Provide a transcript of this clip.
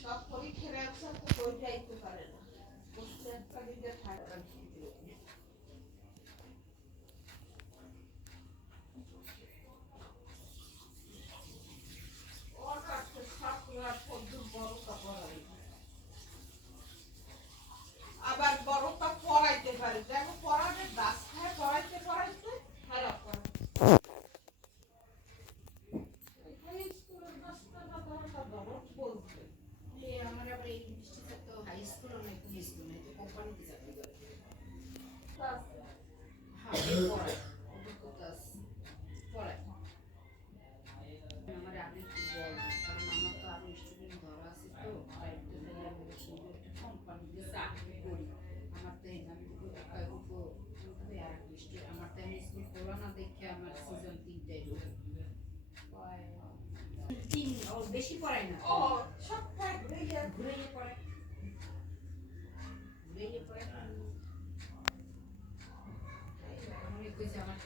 সব পরীক্ষার একসাথে বই যাইতে পারে না একটা দিকে থাকে আবার বড়টা পড়াইতে পারে দেখো পড়াতে দাস খায় পড়াইতে পড়াইতে খারাপ করে আমার আবার এই ডিস্ট্রিক্টে তো হাই স্কুল ও নাই কোনো স্কুল নাই তো কোম্পানিতে চাকরি করে হ্যাঁ পড়ায় অভিজ্ঞতা আছে পড়ায় আমার আপনি কি বলবেন কারণ আমার তো আরো স্টুডেন্ট ধরা আছে তো তাই তো আমি সুন্দর একটা কোম্পানিতে চাকরি করি আমার তো এই আমি আর আমার তো আমি স্কুল খোলা না দেখে আমার সিজন 3টাই তিন ও বেশি পড়ায় না ও সব ঘুরে পড়ায় ঘুরে পড়ায় অনেক কিছু আমার